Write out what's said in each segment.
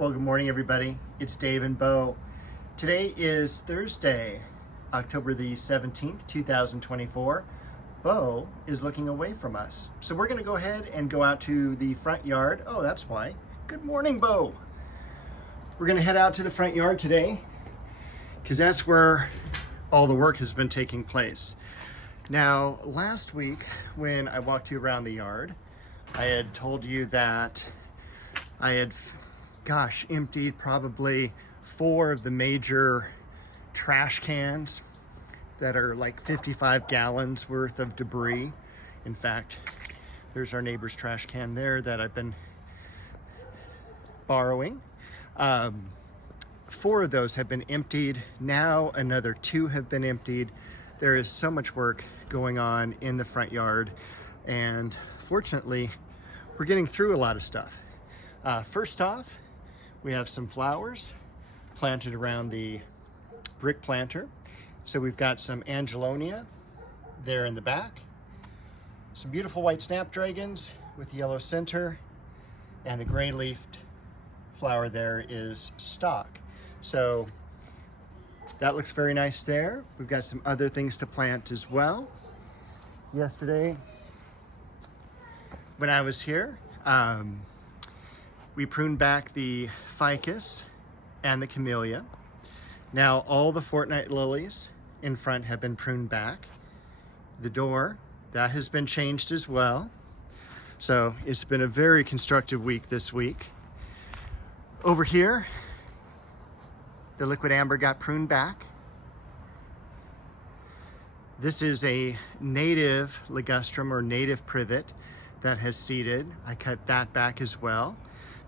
Well, good morning, everybody. It's Dave and Bo. Today is Thursday, October the 17th, 2024. Bo is looking away from us. So we're going to go ahead and go out to the front yard. Oh, that's why. Good morning, Bo. We're going to head out to the front yard today because that's where all the work has been taking place. Now, last week when I walked you around the yard, I had told you that I had emptied probably 4 of the major trash cans that are like 55 gallons worth of debris. In fact, there's our neighbor's trash can there that I've been borrowing. 4 of those have been emptied. Now another 2 have been emptied. There is so much work going on in the front yard, and fortunately, we're getting through a lot of stuff. First off, we have some flowers planted around the brick planter. So we've got some Angelonia there in the back, some beautiful white snapdragons with yellow center, and the gray leafed flower there is stock. So that looks very nice there. We've got some other things to plant as well. Yesterday, when I was here, we pruned back the ficus and the camellia. Now all the fortnight lilies in front have been pruned back. The door, that has been changed as well. So it's been a very constructive week this week. Over here, the liquid amber got pruned back. This is a native ligustrum or native privet that has seeded. I cut that back as well.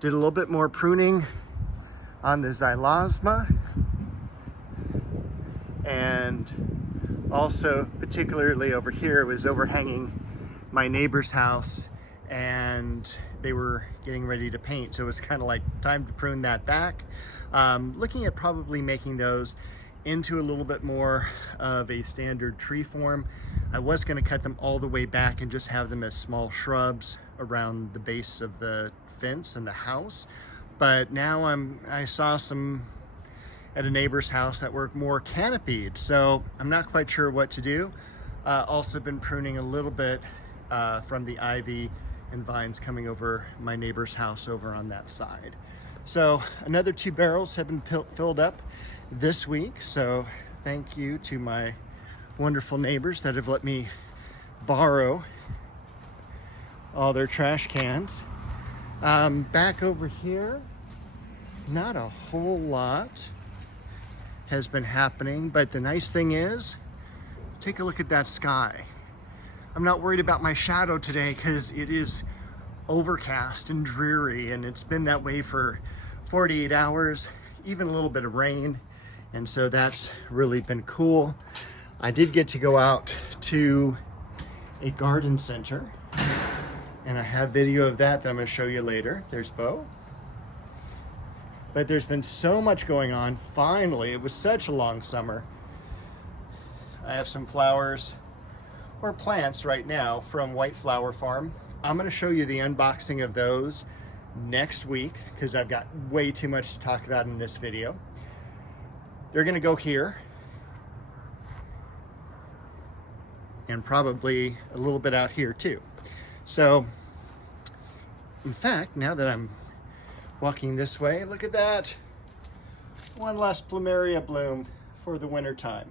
Did a little bit more pruning on the xylosma, and also particularly over here, it was overhanging my neighbor's house and they were getting ready to paint, so it was kind of like time to prune that back. Looking at probably making those into a little bit more of a standard tree form. I was going to cut them all the way back and just have them as small shrubs around the base of the fence and the house, but now I saw some at a neighbor's house that were more canopied, so I'm not quite sure what to do. Also been pruning a little bit from the ivy and vines coming over my neighbor's house over on that side. So another 2 barrels have been filled up this week, so thank you to my wonderful neighbors that have let me borrow all their trash cans. Back over here, not a whole lot has been happening, but the nice thing is, take a look at that sky. I'm not worried about my shadow today because it is overcast and dreary, and it's been that way for 48 hours, even a little bit of rain, and so that's really been cool. I did get to go out to a garden center, and I have video of that I'm going to show you later. There's Bo. But there's been so much going on. Finally, it was such a long summer. I have some flowers or plants right now from White Flower Farm. I'm going to show you the unboxing of those next week because I've got way too much to talk about in this video. They're going to go here, and probably a little bit out here too. So, in fact, now that I'm walking this way, look at that. One less plumeria bloom for the winter time.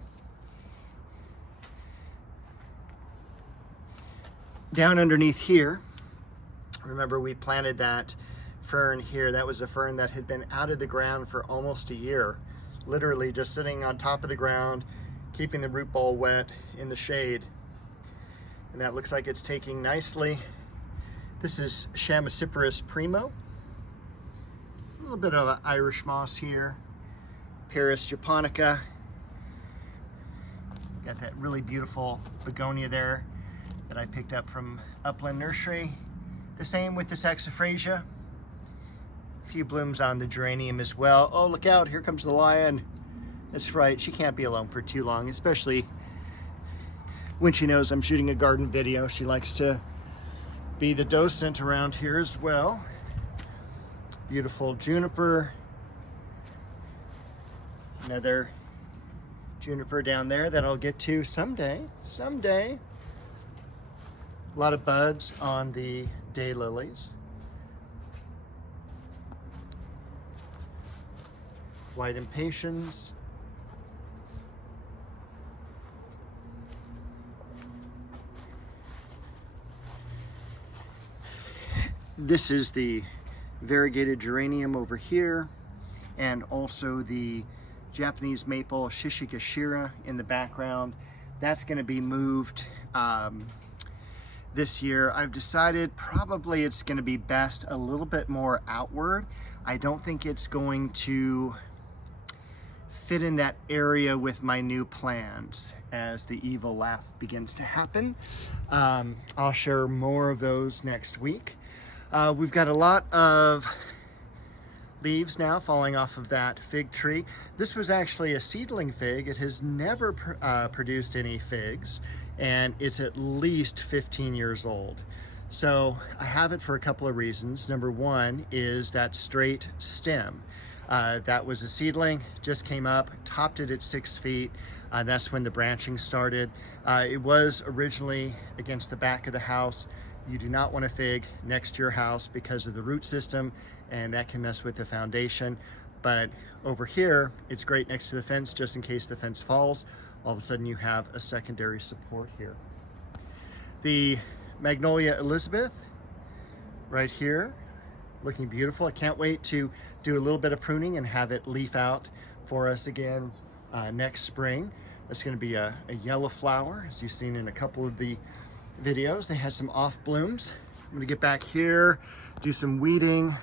Down underneath here, remember we planted that fern here. That was a fern that had been out of the ground for almost a year. Literally just sitting on top of the ground, keeping the root ball wet in the shade. And that looks like it's taking nicely. This is Chamaecyparis primo. A little bit of Irish moss here. Paris japonica. Got that really beautiful begonia there that I picked up from Upland Nursery. The same with the saxifraga. A few blooms on the geranium as well. Oh, look out, here comes the lion. That's right, she can't be alone for too long, especially when she knows I'm shooting a garden video. She likes to be the docent around here as well. Beautiful juniper. Another juniper down there that I'll get to someday. A lot of buds on the daylilies. White impatiens. This is the variegated geranium over here, and also the Japanese maple Shishigashira in the background. That's going to be moved this year. I've decided probably it's going to be best a little bit more outward. I don't think it's going to fit in that area with my new plans as the evil laugh begins to happen. I'll share more of those next week. We've got a lot of leaves now falling off of that fig tree. This was actually a seedling fig. It has never produced any figs, and it's at least 15 years old. So I have it for a couple of reasons. Number one is that straight stem. That was a seedling, just came up, topped it at 6 feet. That's when the branching started. It was originally against the back of the house. You do not want a fig next to your house because of the root system, and that can mess with the foundation. But over here, it's great next to the fence, just in case the fence falls. All of a sudden you have a secondary support here. The Magnolia Elizabeth, right here, looking beautiful. I can't wait to do a little bit of pruning and have it leaf out for us again next spring. It's going to be a yellow flower, as you've seen in a couple of the videos. They had some off blooms. I'm going to get back here, do some weeding.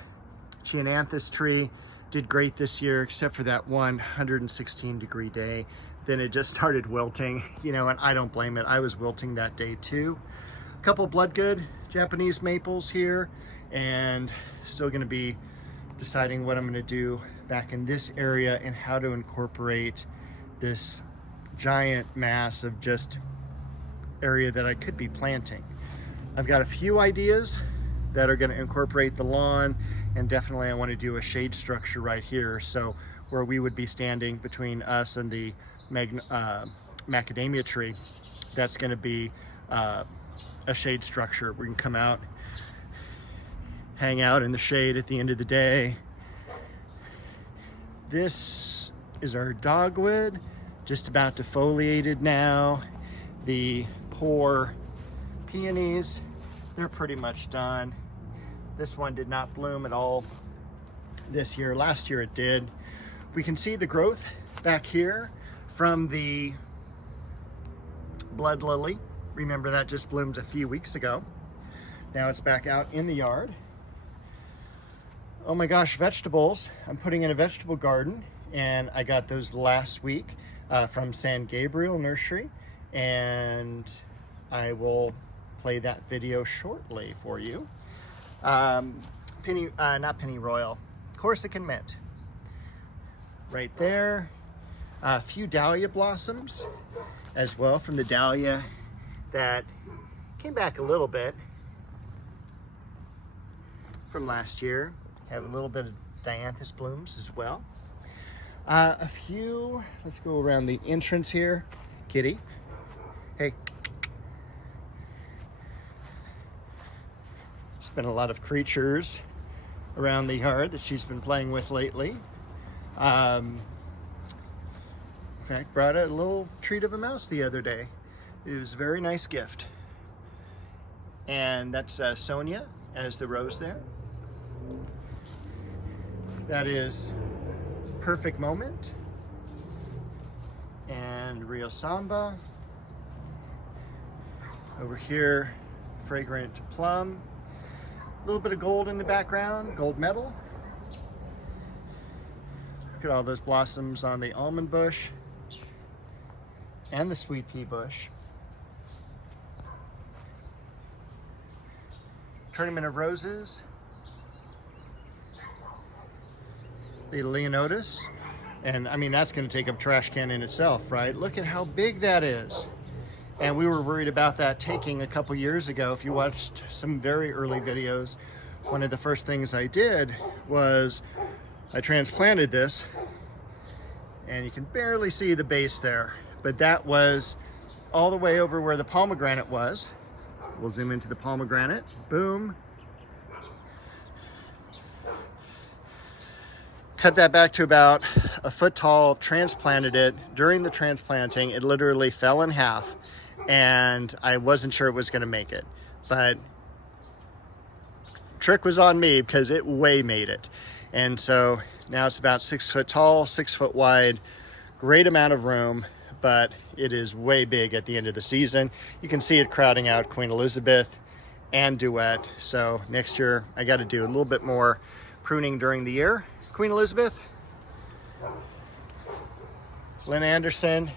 Cheonanthus tree did great this year, except for that 116-degree day. Then it just started wilting, you know, and I don't blame it. I was wilting that day too. A couple bloodgood Japanese maples here, and still going to be deciding what I'm going to do back in this area and how to incorporate this giant mass of just area that I could be planting. I've got a few ideas that are going to incorporate the lawn, and definitely I want to do a shade structure right here, so where we would be standing between us and the macadamia tree, that's going to be a shade structure. We can come out, hang out in the shade at the end of the day. This is our dogwood, just about defoliated now. The poor peonies, they're pretty much done. This one did not bloom at all this year. Last year it did. We can see the growth back here from the blood lily. Remember, that just bloomed a few weeks ago. Now it's back out in the yard. Oh my gosh, vegetables. I'm putting in a vegetable garden, and I got those last week from San Gabriel Nursery, and I will play that video shortly for you. Not pennyroyal, Corsican mint. Right there. A few dahlia blossoms as well from the dahlia that came back a little bit from last year. Have a little bit of dianthus blooms as well. A few, let's go around the entrance here. Kitty, hey. There's been a lot of creatures around the yard that she's been playing with lately. In fact, brought a little treat of a mouse the other day. It was a very nice gift. And that's Sonia as the rose there. That is Perfect Moment and Rio Samba. Over here, Fragrant Plum. A little bit of gold in the background, gold medal. Look at all those blossoms on the almond bush and the sweet pea bush. Tournament of Roses. The Leonotis, and I mean, that's going to take up a trash can in itself, right? Look at how big that is. And we were worried about that taking a couple years ago. If you watched some very early videos, one of the first things I did was I transplanted this, and you can barely see the base there, but that was all the way over where the pomegranate was. We'll zoom into the pomegranate. Boom. Cut that back to about a foot tall, transplanted it. During the transplanting, it literally fell in half, and I wasn't sure it was going to make it. But trick was on me because it way made it. And so now it's about 6 foot tall, 6 foot wide, great amount of room, but it is way big at the end of the season. You can see it crowding out Queen Elizabeth and Duet. So next year I got to do a little bit more pruning during the year. Queen Elizabeth, Lynn Anderson,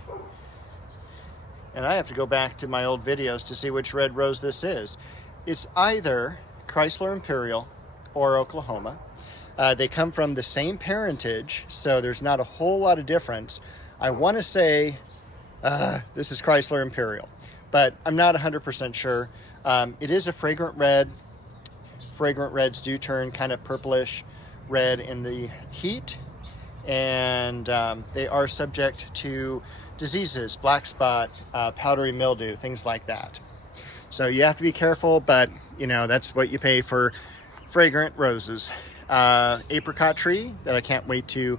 and I have to go back to my old videos to see which red rose this is. It's either Chrysler Imperial or Oklahoma. They come from the same parentage, so there's not a whole lot of difference. I want to say this is Chrysler Imperial, but I'm not 100% sure. It is a fragrant red. Fragrant reds do turn kind of purplish red in the heat, and they are subject to diseases, black spot, powdery mildew, things like that. So you have to be careful, but you know, that's what you pay for fragrant roses. Apricot tree that I can't wait to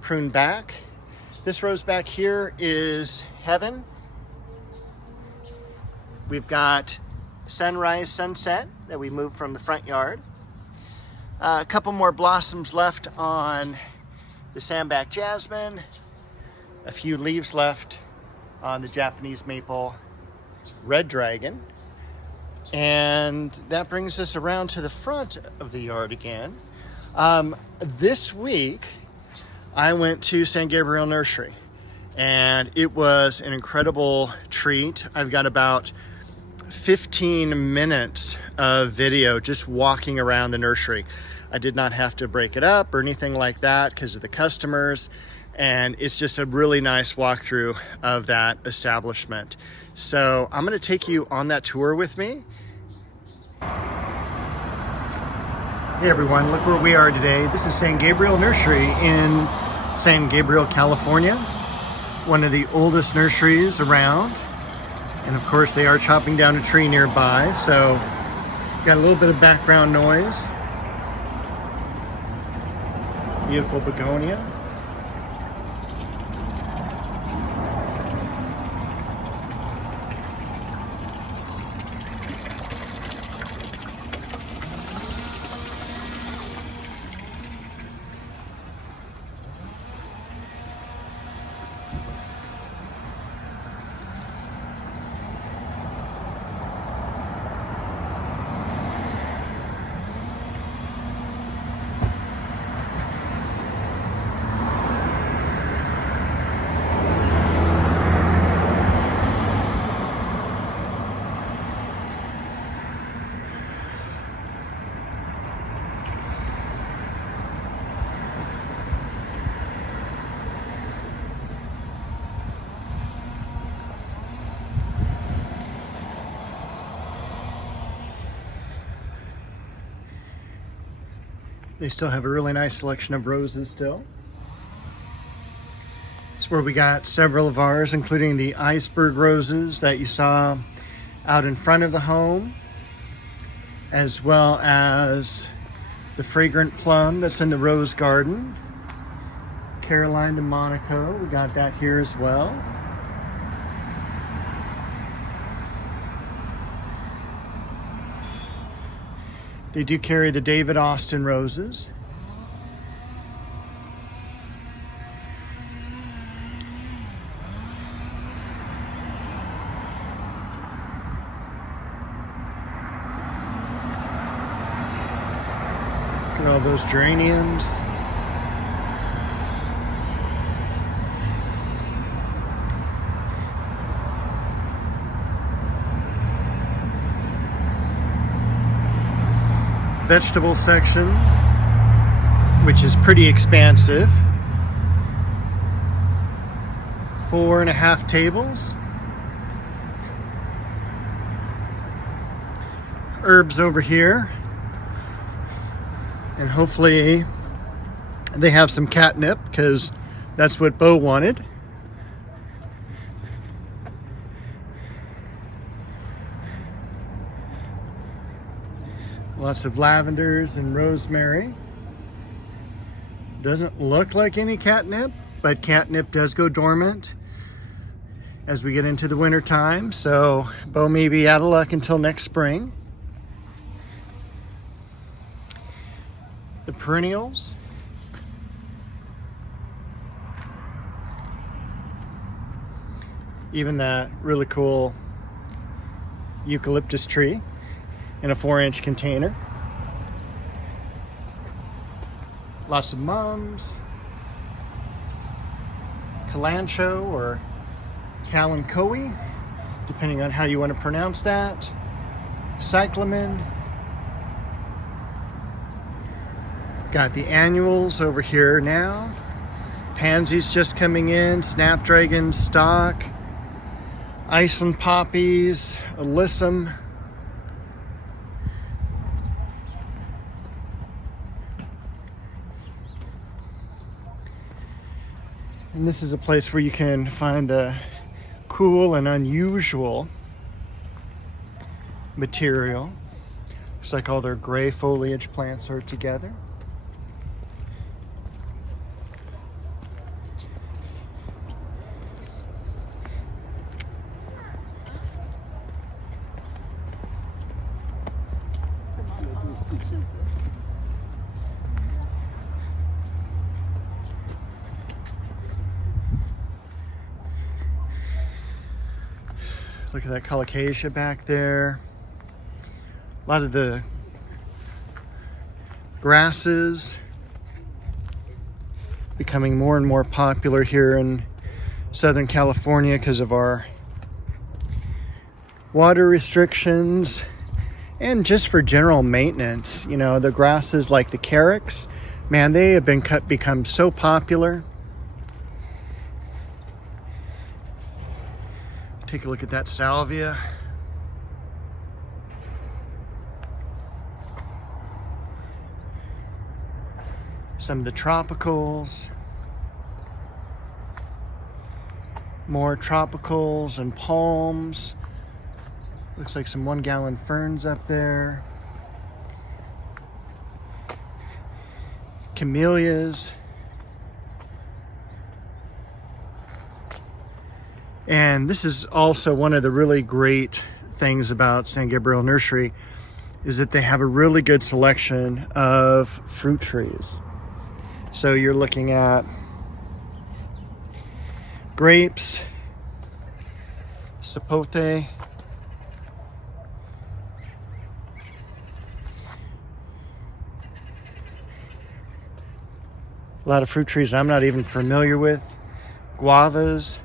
prune back. This rose back here is Heaven. We've got Sunrise Sunset that we moved from the front yard. A couple more blossoms left on the Sandback Jasmine. A few leaves left on the Japanese Maple Red Dragon. And that brings us around to the front of the yard again. This week, I went to San Gabriel Nursery, and it was an incredible treat. I've got about 15 minutes of video just walking around the nursery. I did not have to break it up or anything like that because of the customers, and it's just a really nice walkthrough of that establishment. So I'm going to take you on that tour with me. Hey everyone, look where we are today. This is San Gabriel Nursery in San Gabriel, California. One of the oldest nurseries around. And of course they are chopping down a tree nearby, so got a little bit of background noise. Beautiful begonia. They still have a really nice selection of roses still. It's where we got several of ours, including the iceberg roses that you saw out in front of the home, as well as the fragrant plum that's in the rose garden. Caroline to Monaco, we got that here as well. They do carry the David Austin roses. Look at all those geraniums. Vegetable section, which is pretty expansive. 4.5 tables. Herbs over here. And hopefully they have some catnip, because that's what Bo wanted. Lots of lavenders and rosemary. Doesn't look like any catnip, but catnip does go dormant as we get into the winter time. So Bo may be out of luck until next spring. The perennials. Even that really cool eucalyptus tree in a 4-inch container. Lots of mums. Kalanchoe or Kalanchoe, depending on how you want to pronounce that. Cyclamen. Got the annuals over here now. Pansies just coming in. Snapdragon stock. Iceland poppies. Alyssum. And this is a place where you can find the cool and unusual material. Looks like all their gray foliage plants are together. Look at that colocasia back there. A lot of the grasses becoming more and more popular here in Southern California because of our water restrictions and just for general maintenance. You know, the grasses like the carex, man, they have become so popular. Take a look at that salvia. Some of the tropicals. More tropicals and palms. Looks like some 1-gallon ferns up there. Camellias. And this is also one of the really great things about San Gabriel Nursery, is that they have a really good selection of fruit trees. So you're looking at grapes, sapote, a lot of fruit trees I'm not even familiar with, guavas,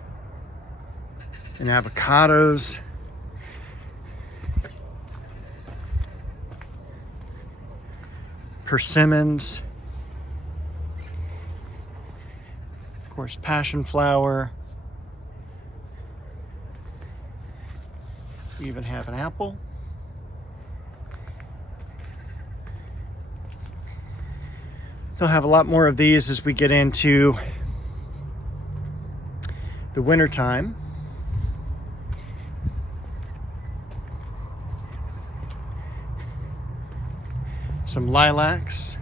and avocados. Persimmons. Of course, passion flower. We even have an apple. They'll have a lot more of these as we get into the winter time. Some lilacs.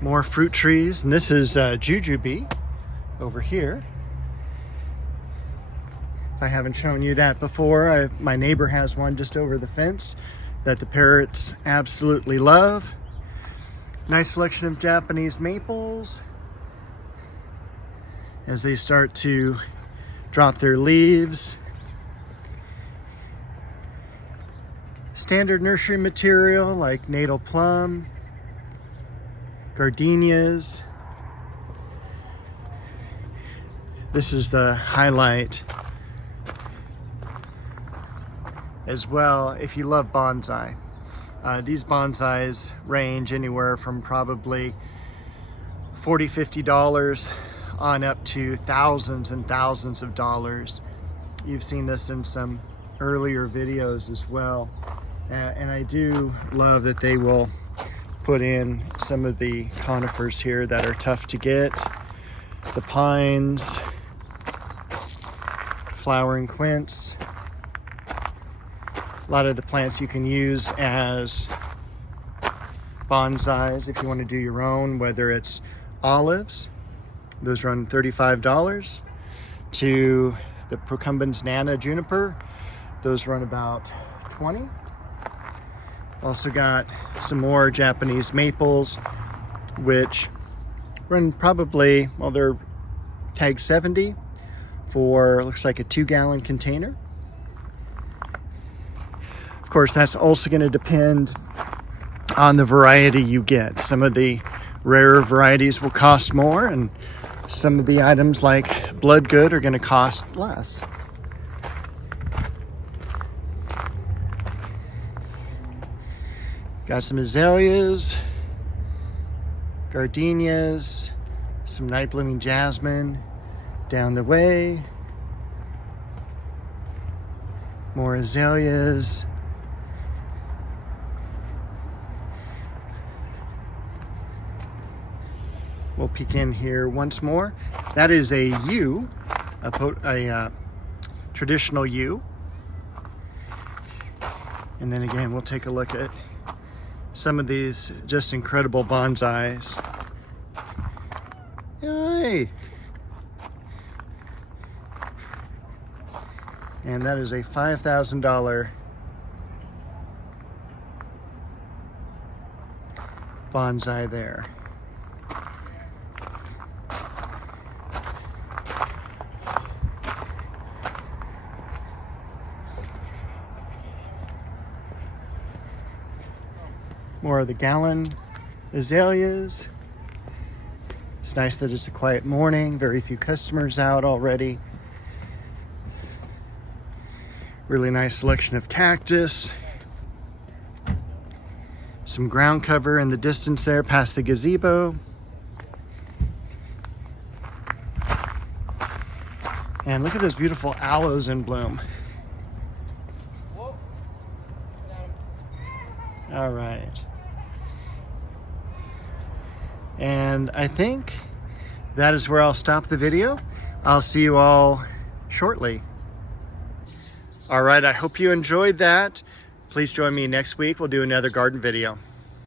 More fruit trees, and this is jujube over here. If I haven't shown you that before, my neighbor has one just over the fence that the parrots absolutely love. Nice selection of Japanese maples as they start to drop their leaves. Standard nursery material like natal plum, gardenias. This is the highlight as well if you love bonsai. These bonsais range anywhere from probably $40–50 on up to thousands and thousands of dollars. You've seen this in some earlier videos as well. And I do love that they will put in some of the conifers here that are tough to get. The pines, flowering quince. A lot of the plants you can use as bonsais if you want to do your own, whether it's olives, those run $35, to the Procumbens nana juniper, those run about $20. Also got some more Japanese maples, which run probably, well, they're tagged 70 for, looks like a 2-gallon container. Of course, that's also going to depend on the variety you get. Some of the rarer varieties will cost more, and some of the items like bloodgood are going to cost less. Got some azaleas, gardenias, some night blooming jasmine down the way, more azaleas. We'll peek in here once more. That is a yew, a traditional yew. And then again, we'll take a look at some of these just incredible bonsais. Yay! And that is a $5,000 bonsai there. More of the gallon azaleas. It's nice that it's a quiet morning, very few customers out already. Really nice selection of cactus. Some ground cover in the distance there past the gazebo. And look at those beautiful aloes in bloom. All right. And I think that is where I'll stop the video. I'll see you all shortly. All right, I hope you enjoyed that. Please join me next week. We'll do another garden video.